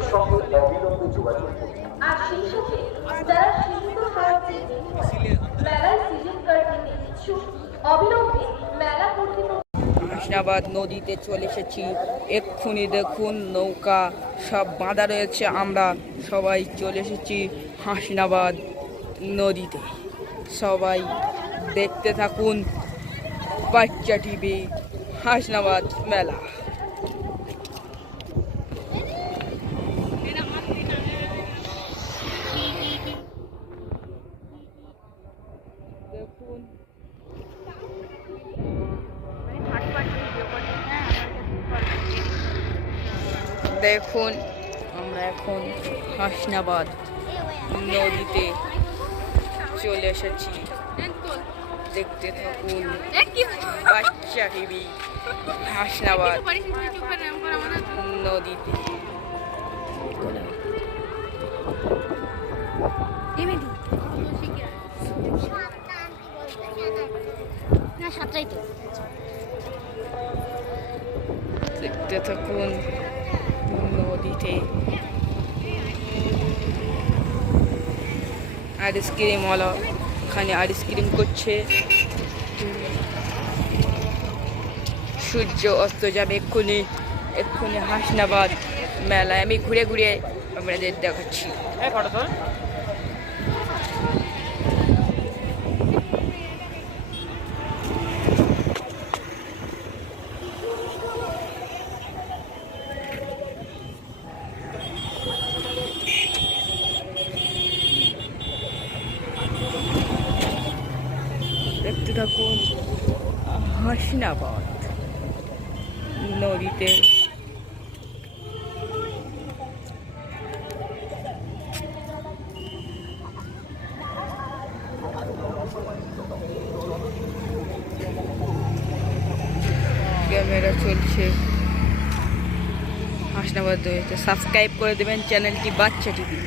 প্রশাসনের সঙ্গে অবিলম্বে যোগাযোগ আর সেই সাথে যারা সীমিত সাহায্যে মেলায় সিজন কার্ড নিতে ইচ্ছুক অবিলম্বে মেলা কর্তৃপক্ষ হাসনাবাদ নদীতে চলে এসেছি। এক্ষুনি দেখুন নৌকা সব বাঁধা রয়েছে আমরা সবাই চলে এসেছি হাসিনাবাদ নদীতে। সবাই দেখতে থাকুন বাচ্চা টিভি হাসনাবাদ মেলা। দেখুন দেখুন আমরা এখন হাসনাবাদ নদীতে চলে এসেছি। দেখতে থাকুন বাচ্চা টিভি হাসনাবাদ নদীতে। না সাতটাই তো। দেখতে থাকুন নদীতে। আইসক্রিম হলো ওখানে আইসক্রিম করছে। সূর্য অস্ত যাবে এক্ষুনি এক্ষুনি হাসনাবাদ মেলায়। আমি ঘুরে ঘুরে আপনাদের দেখাচ্ছি। দেখতে থাকুন হাসনাবাদ নদীতে। ক্যামেরা চলছে। হাসনাবাদ নদীতে। সাবস্ক্রাইব করে দেবেন চ্যানেলটি বাচ্চা টিভি।